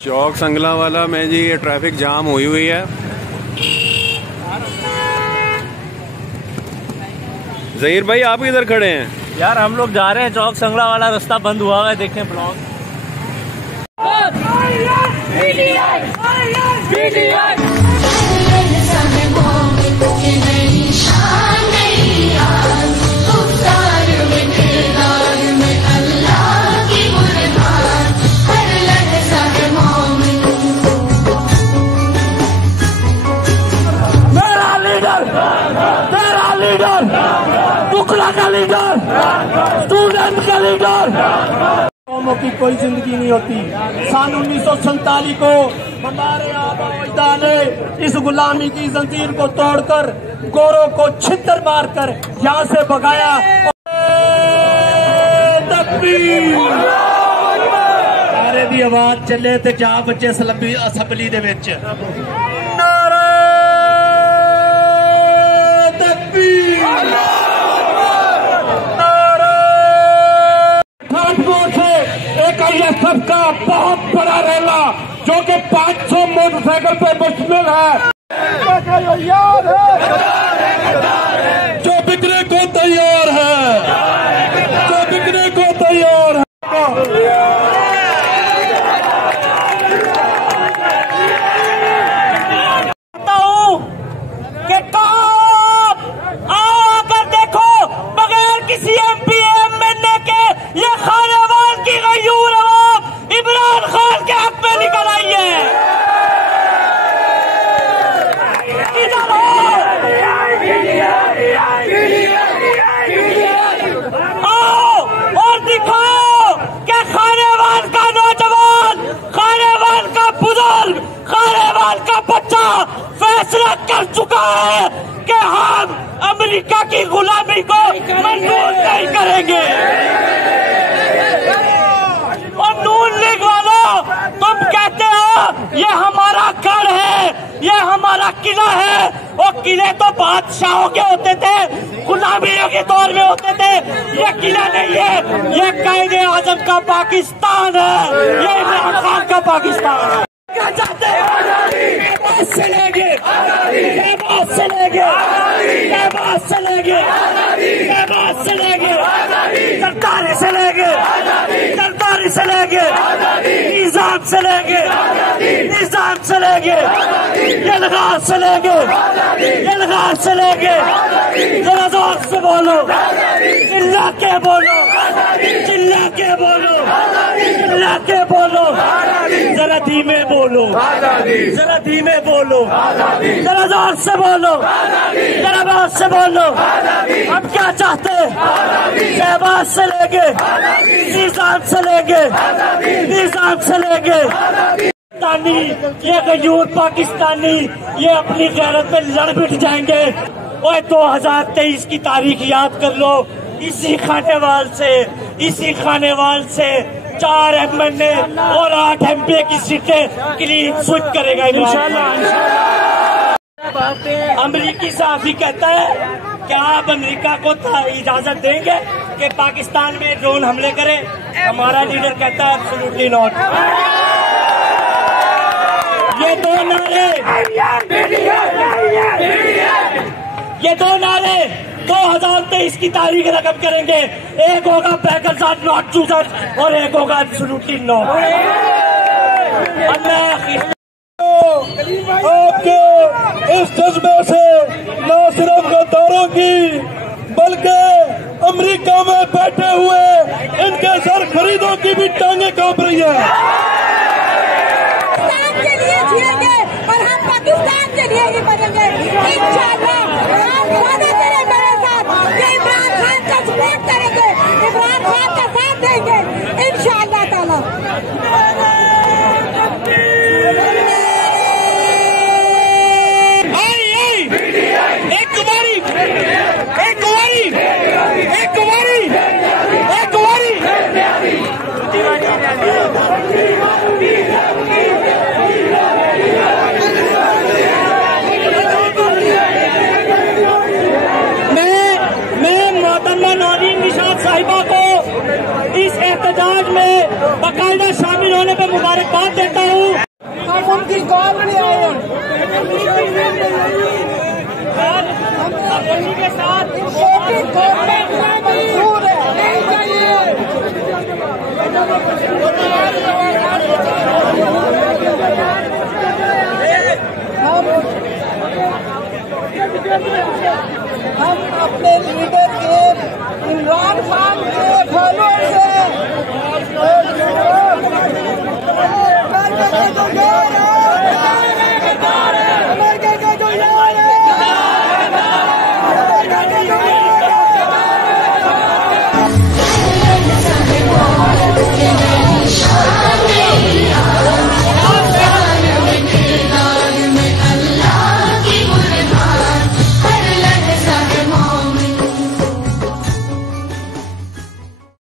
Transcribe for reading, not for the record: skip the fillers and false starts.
चौक संगला वाला में जी ये ट्रैफिक जाम हुई है। ज़हीर भाई आप किधर खड़े हैं? यार हम लोग जा रहे हैं, चौक संगला वाला रास्ता बंद हुआ है, देखें ब्लॉग। तेरा लीडर, टुकड़ा का लीडर, स्टूडेंट का लीडर। कौमों की कोई जिंदगी नहीं होती। सन 1947 को हमारे आबा अजदाद ने इस गुलामी की जंजीर को तोड़कर गोरों को छितर मारकर यहाँ से भगाया। नारे दी आवाज चले तो जा बच्चे असम्बली दे विच। एक ISF का बहुत बड़ा रैला जो कि 500 मोटरसाइकिल पे मुश्तमिल है, जो बिकने को तैयार है, जो बिकने को तैयार है। कि कब आओ आकर देखो, बगैर किसी MP MNA के ये खानेवाल की गयूर अवाम इमरान खान के हक में निकल आई है। इधर आओ और दिखाओ कि खानेवाल का नौजवान, खानेवाल का बुजुर्ग, खानेवाल का बच्चा फैसला कर चुका है कि हम अमेरिका की गुलामी को मंजूर नहीं करेंगे। और नून लीग वालों, तुम कहते हो ये हमारा गढ़ है, ये हमारा किला है। और किले तो बादशाहों के होते थे, गुलामियों के दौर में होते थे। ये किला नहीं है, ये कायदे आजम का पाकिस्तान है, ये इमरान खान का पाकिस्तान है। क्या चाहते हैं? चलेंगे, चलेंगे, चलेंगे, चलेंगे, सरदारी चलेंगे, सरदारी चलेंगे, निजाम चलेंगे, निजाम चलेंगे, यलगार चलेंगे, यलगार चलेंगे। जरा जोर से बोलो, चिल्ला के बोलो, चिल्ला के बोलो, चिल्ला के बोलो, जरा धीमे बोलो, जरा धीमे बोलो, जरा जोर से बोलो, जरा बात से बोलो। हम क्या चाहते हैं? शहबाज से लेंगे, निजाम से लेंगे, निजाम से लेंगे। पाकिस्तानी, ये गयूर पाकिस्तानी, ये अपनी गैरत में लड़ बिठ जाएंगे। और 2023 की तारीख याद कर लो, इसी खानेवाल से, इसी खानेवाल से 4 MNA और 8 MP की सीटें क्लीन स्वीप करेगा इंशाल्लाह। अमरीकी सहाफी कहता है क्या आप अमेरिका को इजाजत देंगे कि पाकिस्तान में ड्रोन हमले करे? हमारा लीडर कहता है एब्सोल्युटली नॉट। ये दो नारे 2023 की तारीख रकम करेंगे। एक होगा पैकर्स आर नॉट चूजर्स और एक होगा एब्सोल्युटली नॉट। आपके इस जज्बे से न सिर्फ गद्दारों की बल्कि अमेरिका में बैठे हुए इनके सर खरीदों की भी टांगे कांप रही है। पाकिस्तान के लिए जिएंगे और हम पाकिस्तान के लिए ही मरेंगे इंशाअल्लाह। आप वादा करें मेरे साथ कि इमरान खान का सपोर्ट करेंगे, इमरान खान का साथ देंगे इंशाअल्लाह ताला। एक कुमारी उनकी कॉल पे आए हैं। के साथ मंजूर है, नहीं चाहिए। हम अपने लीडर के इमरान खान के फॉलो